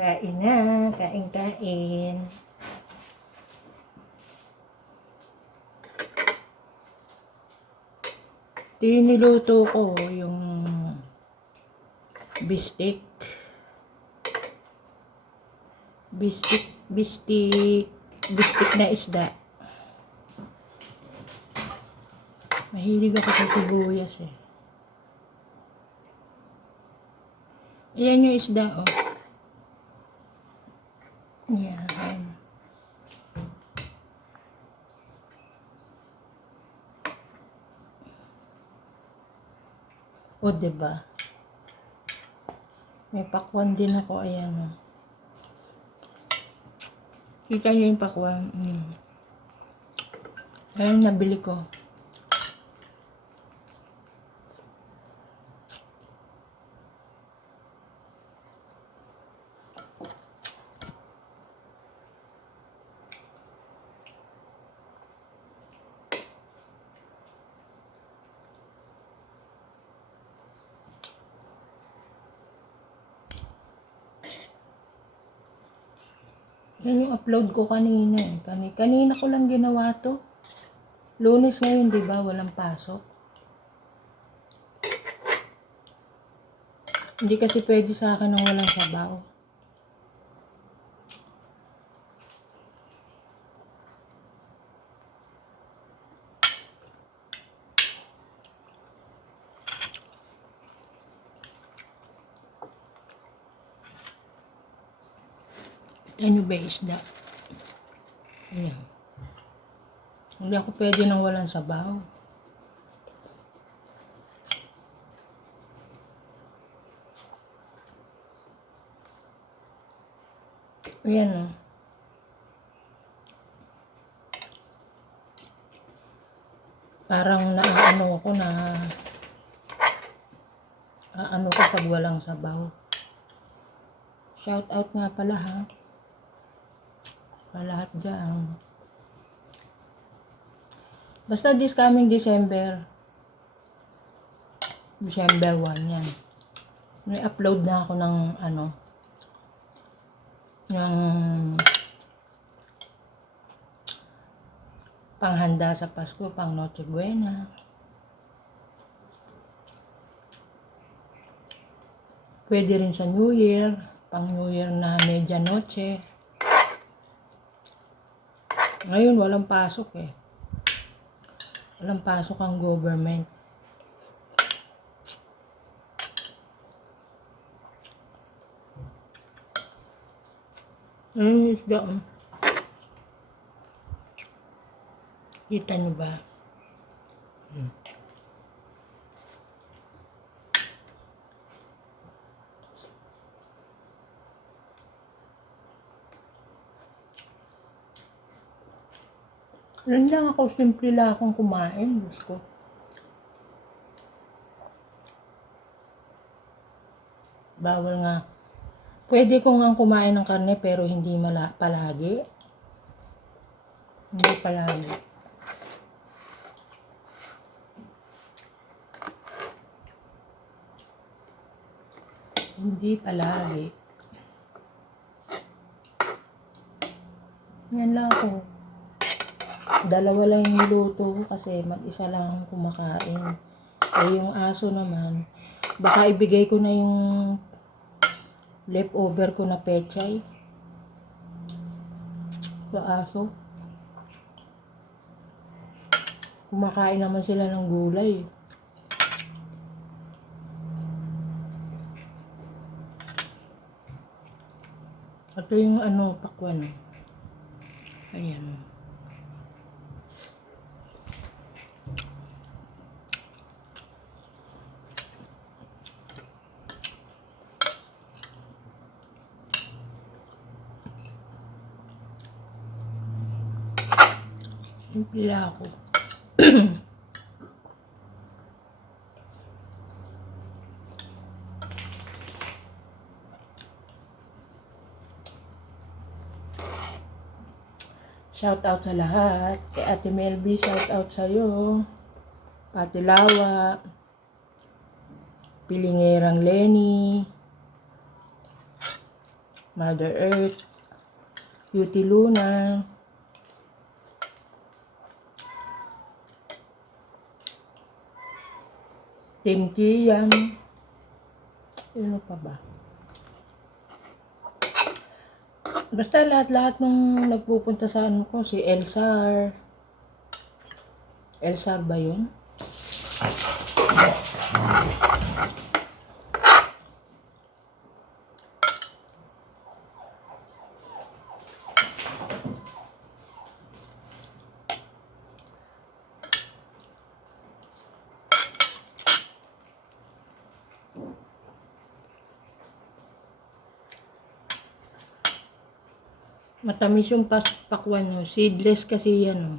Kain na, kain. Ito yung niluto ko, yung bistik. Bistik na isda. Mahilig ako sa sibuyas eh. Ayan yung isda oh. Ayan. O diba? May pakwan din ako, ayan oh. Kita niyo yung pakwan. Ayan, nabili ko. Yan yung upload ko kanina eh. Kanina ko lang ginawa to. Lunes ngayon, di ba? Walang pasok. Hindi kasi pwede sa akin ng walang sabaw. Ano ba isda? Ayan. Hindi ako pwede nang walang sabaw. Ayan o. Parang naano ko pag walang sabaw. Shout out nga pala ha. Sa lahat dyan. Basta this coming December 1 yan. May upload na ako ng ng panghanda sa Pasko, pang Noche Buena. Pwede rin sa New Year, pang New Year na medianoche. Ngayon walang pasok eh. Walang pasok ang government. Ayun isda. Kita nyo ba? Yan lang ako, simple lang akong kumain. Diyos ko. Bawal nga. Pwede ko nga kumain ng karne pero hindi palagi. Hindi palagi. Hindi palagi. Yan lang ako. Dalawa lang yung niluto ko kasi mag-isa lang kumakain. Eh yung aso naman, baka ibigay ko na yung leftover ko na pechay sa aso. Kumakain naman sila ng gulay. Ito yung pakwan. Ayan. Simple ako. Shout out sa lahat. Kay Ate Melby, shout out sa'yo. Pati Lawa. Pilingerang Lenny. Mother Earth, Beauty Luna, Team Kian, ano pa ba? Basta lahat-lahat nung nagpupunta sa ano ko, si Elsar. Elsar ba yun? Matamis yung pakwan nyo. Seedless kasi yan, oh.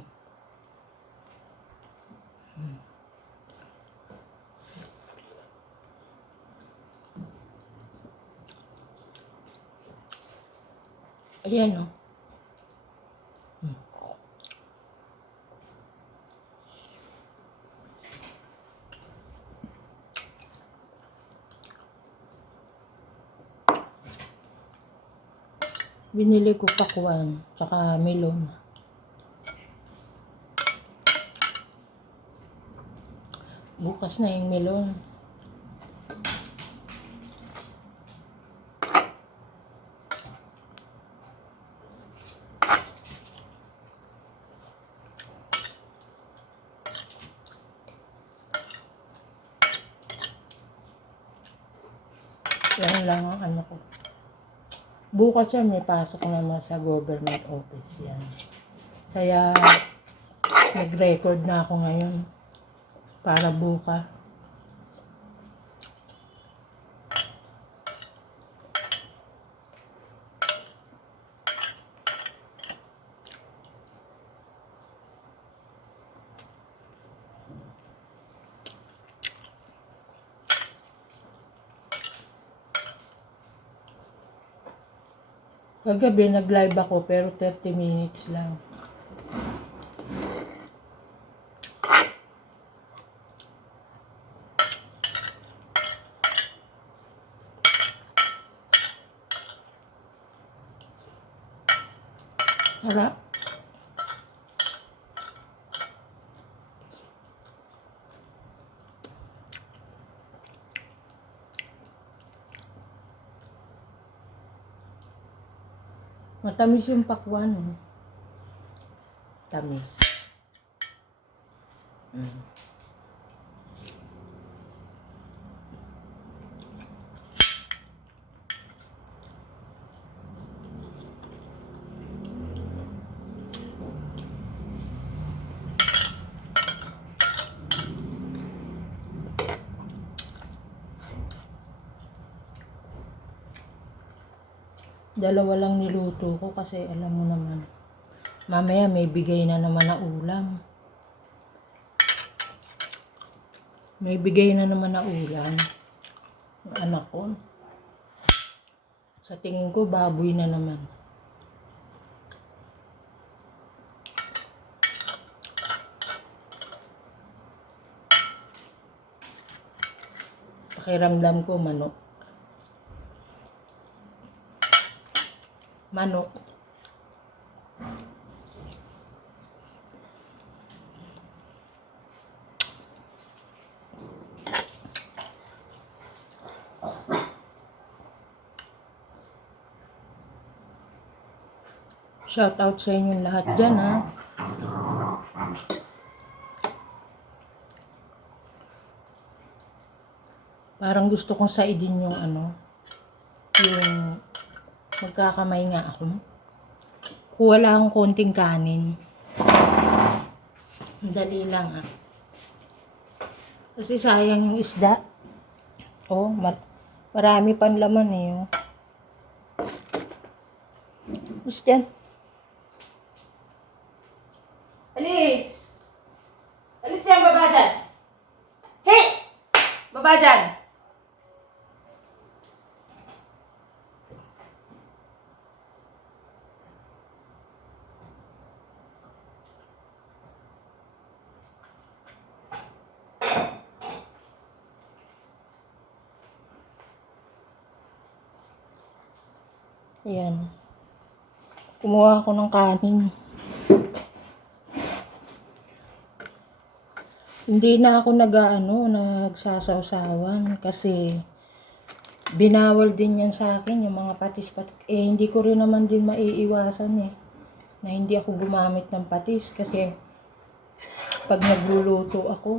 Ayan, oh. Binili ko pakwan, tsaka melon. Bukas na yung melon. Yan lang ang ano ko. Bukas yan, may pasok naman sa government office yan. Kaya, nag-record na ako ngayon. Para bukas. Kagabi, nag-live ako pero 30 minutes lang. Harap. Matamis yung pakwan, eh. Tamis. Dalawa lang niluto ko kasi alam mo naman, mamaya may bigay na naman na ulam. May bigay na naman na ulam. Yung anak ko. Sa tingin ko, baboy na naman. Pakiramdam ko, manok. Manok. Shout out sa inyong lahat dyan, ha. Parang gusto kong saidin yung ano, yung magkakamay nga ako. Kuha lang akong konting kanin. Dali lang, ha. Kasi sayang yung isda. Oh, marami pang laman, eh. Oh. Mas dyan. Alis! Alis dyan, baba dyan! Hey! Baba dyan! Ayan. Kumuha ako ng kanin. Hindi na ako nagsasawsawan kasi binawal din yan sa akin, yung mga patis-patis. Hindi ko rin naman din maiiwasan na hindi ako gumamit ng patis kasi pag nagluluto ako,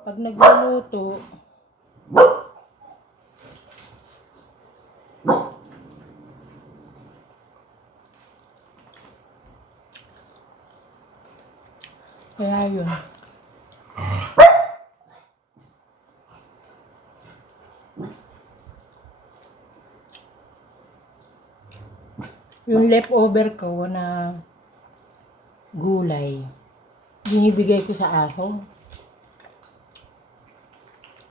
pag nagluluto, kaya yun. Yung leftover ko na gulay, binibigay ko sa aso.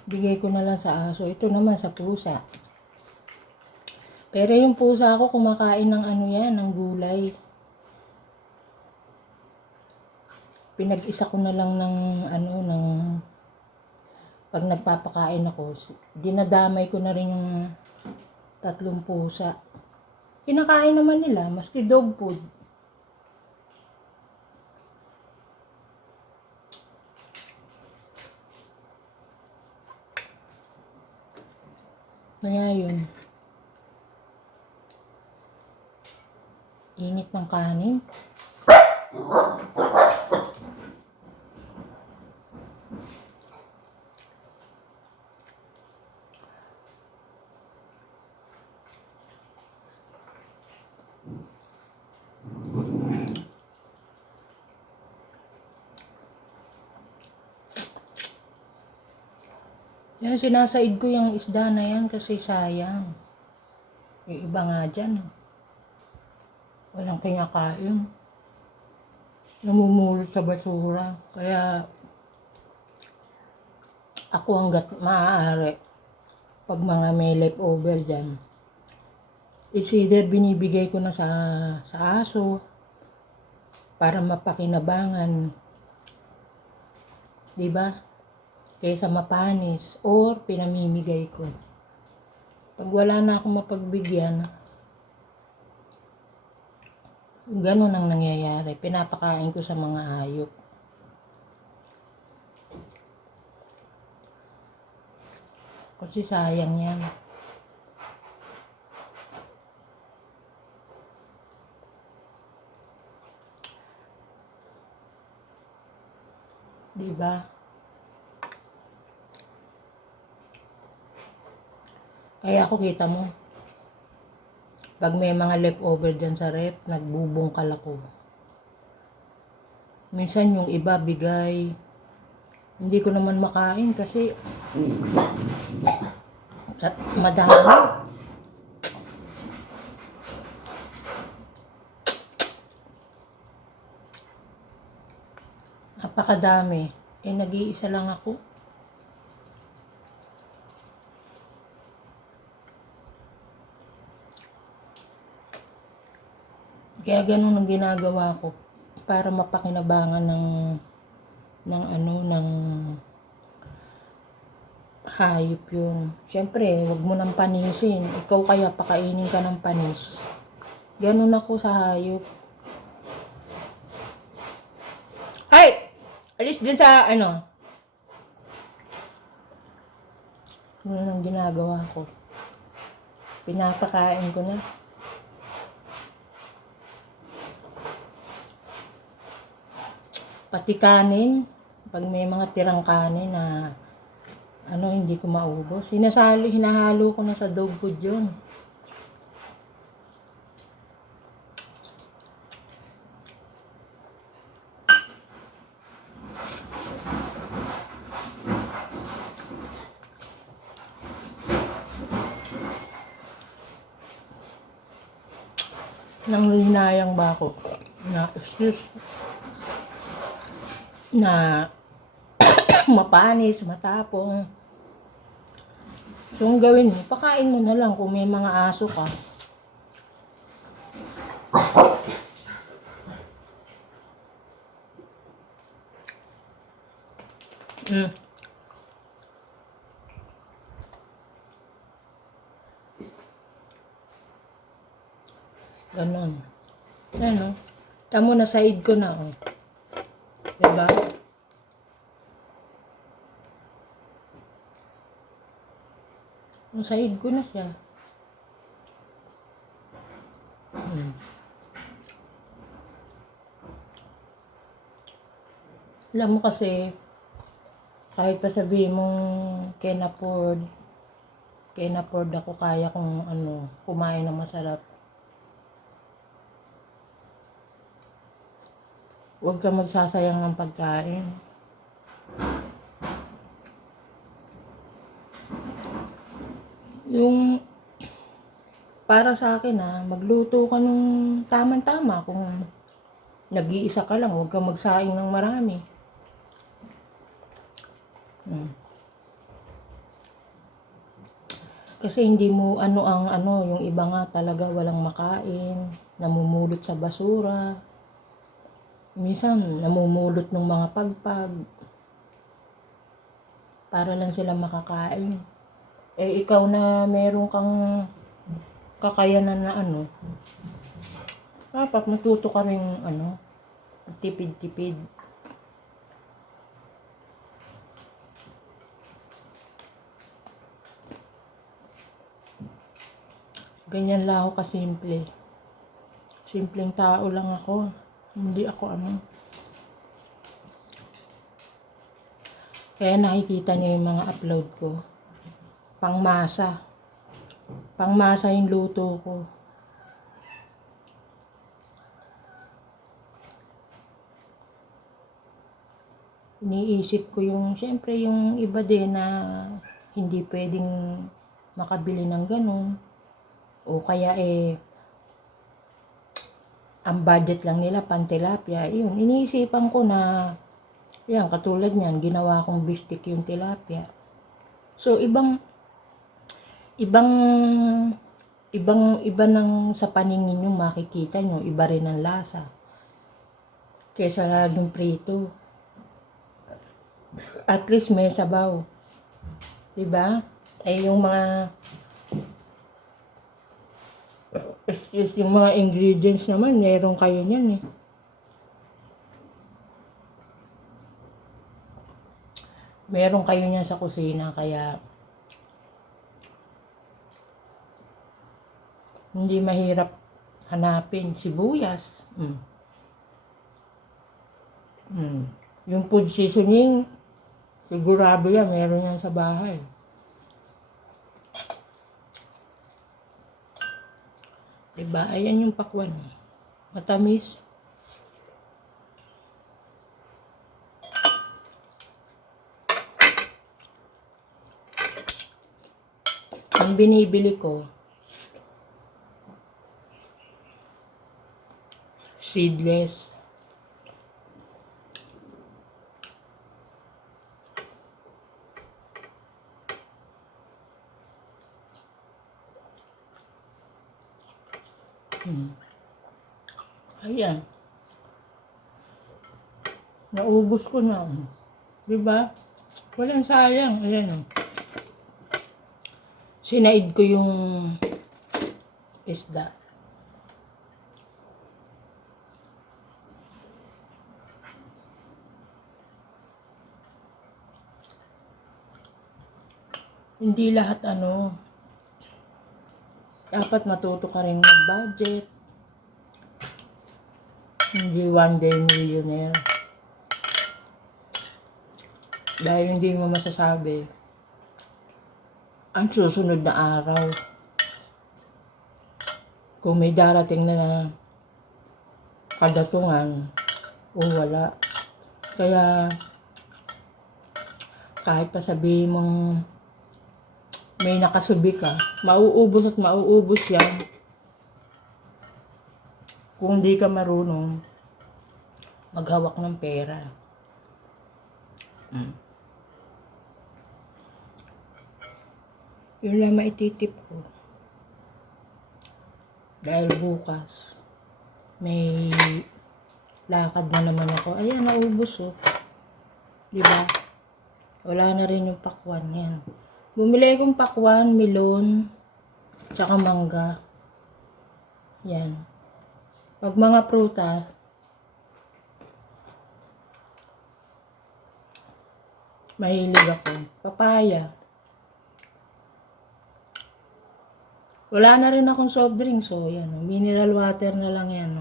Bigay ko na lang sa aso. Ito naman sa pusa. Pero yung pusa ko kumakain ng ng gulay. Pinag-isa ko na lang ng pag nagpapakain ako, dinadamay ko na rin yung 3 pusa. Kinakain naman nila, maski dog food. Kaya yun. Init ng kanin. Yan, sinasaid ko yung isda na yan kasi sayang. Yung iba nga dyan, walang kinakain. Namumulot sa basura. Kaya, ako hanggat maaari, pag mga may leftover dyan, it's either binibigay ko na sa aso, para mapakinabangan. Diba? Kaysa mapanis, or pinamimigay ko. Pag wala na akong mapagbigyan, ganun ang nangyayari. Pinapakain ko sa mga hayop. Kasi sayang yan. Diba? Kaya ako kita mo, pag may mga leftover dyan sa ref, nagbubungkal ako. Minsan yung iba bigay, hindi ko naman makain kasi madami. Napakadami. Nag-iisa lang ako. Kaya ganun ang ginagawa ko para mapakinabangan ng hayop yung. Siyempre, wag mo nang panisin. Ikaw kaya pakainin ka ng panis. Ganun ako sa hayop. Hay! Alis din sa Ganun ang ginagawa ko. Pinapakain ko na. Pati kanin, pag may mga tirang kanin na hindi ko maubos, hinahalo ko na sa dog food yun. Nanghihinayang ba ako na mapanis, matapong. Yung gawin mo, pakain mo na lang kung may mga aso ka. Mm. Ganon. Ano? Tamo na side ko na, oh. Diba? Side ko na siya. Alam mo kasi, kahit pa sabihin mong can afford ako, kaya kong kumain ng masarap. Huwag ka magsasayang ng pagkain. Yung para sa akin magluto ka nung tamang-tama. Kung nag-iisa ka lang, huwag kang magsaing ng marami. Kasi hindi mo yung iba nga talaga walang makain, namumulot sa basura. Minsan namumulot ng mga pagpag para lang sila makakain. Eh ikaw na meron kang kakayanan na dapat matuto ka rin tipid-tipid. Ganyan lang ako kasimple. Simpleng tao lang ako. Hindi ako Kaya nakikita niyo yung mga upload ko. Pangmasa. Pangmasa yung luto ko. Iniisip ko siyempre yung iba din na hindi pwedeng makabili ng ganun. O kaya ang budget lang nila pantilapia. Yun, iniisipan ko na yan, katulad niyan, ginawa kong bistik yung tilapia. So iba nang sa paningin yung makikita nyo, iba rin ang lasa. Kesa laging prito. At least may sabaw. Diba? Yung mga ingredients naman, meron kayo niyan Meron kayo niyan sa kusina, kaya hindi mahirap hanapin. Sibuyas. Yung food seasoning, sigurado yan, meron yan sa bahay. Diba? Ayan yung pakwan. Matamis. Ang binibili ko, seedless. Ayan. Naubos ko na. Diba? Walang sayang. Ayan. Sinaid ko yung isda. Hindi lahat dapat matuto ka rin mag-budget. Hindi one day millionaire. Dahil hindi mo masasabi ang susunod na araw kung may darating na kadatungan o wala. Kaya kahit pa sabihin mong may nakasubi ka, mauubos at mauubos yan kung di ka marunong maghawak ng pera. Yun lang maititip ko. Dahil bukas may lakad na naman ako. Ayan, naubos Diba? Wala na rin yung pakwan yan. Bumili akong pakwan, melon, tsaka mangga. Yan. Pag mga prutas, mahilig ako. Papaya. Wala na rin akong soft drink. So, yan. Mineral water na lang yan.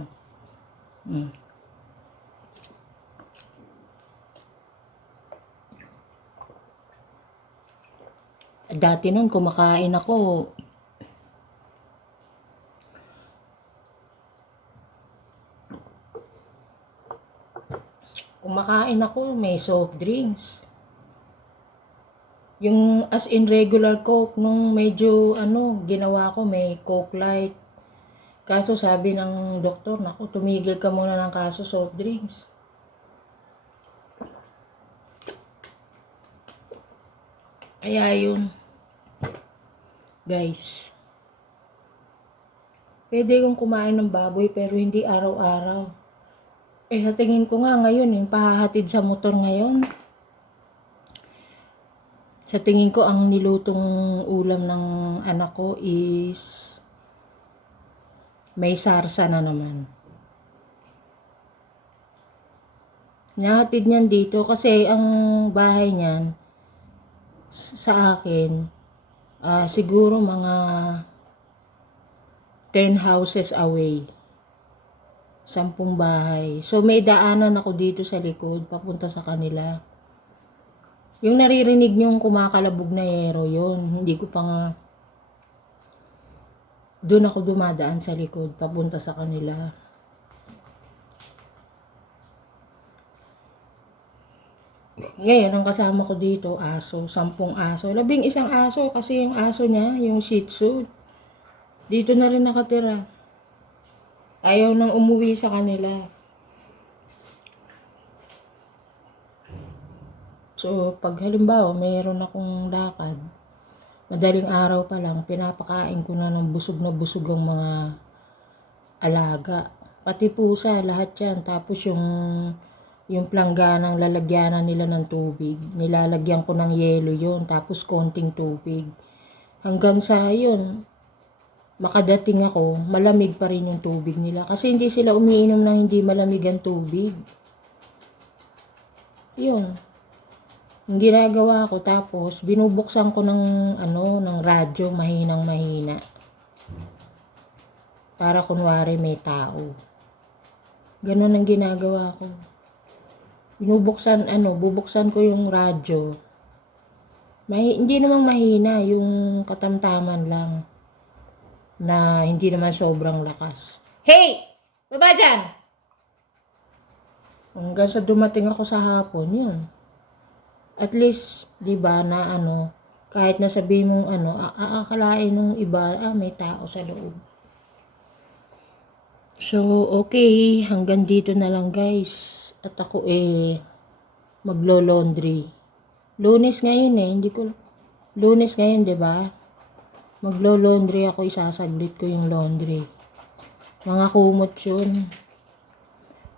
Mm. Dati nun, kumakain ako. May soft drinks. Yung as in regular Coke, nung medyo ginawa ko, may Coke Light. Kaso sabi ng doktor, naku, tumigil ka muna ng kaso soft drinks. Kaya yun, guys. Pwede kong kumain ng baboy pero hindi araw-araw. Sa tingin ko nga ngayon, yung pahahatid sa motor ngayon. Sa tingin ko, ang nilutong ulam ng anak ko is may sarsa na naman. Nahatid niyan dito kasi ang bahay niyan sa akin, siguro mga 10 houses away. 10 bahay. So may daanan ako dito sa likod, papunta sa kanila. Yung naririnig niyong kumakalabog na yero, yun. Hindi ko pa nga, doon ako dumadaan sa likod, papunta sa kanila. Ngayon, ang kasama ko dito, aso, 10 aso. 11 aso kasi yung aso niya, yung Shih Tzu. Dito na rin nakatira. Ayaw nang umuwi sa kanila. So, pag halimbawa, mayroon akong lakad, madaling araw pa lang, pinapakain ko na ng busog na busog ang mga alaga. Pati pusa, lahat yan. Tapos yung plangganang lalagyanan nila ng tubig, nilalagyan ko ng yelo yun, tapos konting tubig. Hanggang sa yun, makadating ako, malamig pa rin yung tubig nila. Kasi hindi sila umiinom ng hindi malamig ang tubig. Yun. Yung ginagawa ko, tapos binubuksan ko ng radyo, mahinang mahina. Para kunwari may tao. Ganun ang ginagawa ko. Bubuksan ko yung radyo. Hindi namang mahina, yung katamtaman lang. Na hindi naman sobrang lakas. Hey! Baba dyan! Hanggang sa dumating ako sa hapon, yun. At least, di ba, na kahit na sabihin mong aakalain nung iba, may tao sa loob. So, okay. Hanggang dito na lang, guys. At ako maglo-laundry. Lunes ngayon Lunes ngayon, di ba? Maglo-laundry ako, isasaglit ko yung laundry. Mga kumot yun.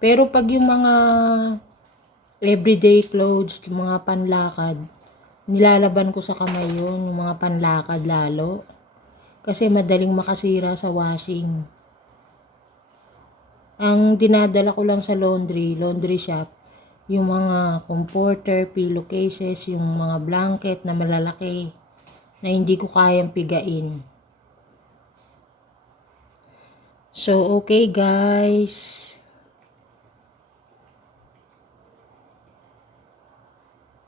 Pero pag yung mga everyday clothes, yung mga panlakad, nilalaban ko sa kamay yun, yung mga panlakad lalo. Kasi madaling makasira sa washing. Ang dinadala ko lang sa laundry shop, yung mga comforter, pillowcases, yung mga blanket na malalaki, na hindi ko kayang pigain. So, okay guys.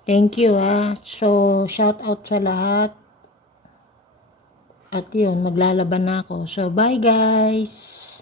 Thank you So, shout out sa lahat. At yun, maglalaban na ako. So, bye guys.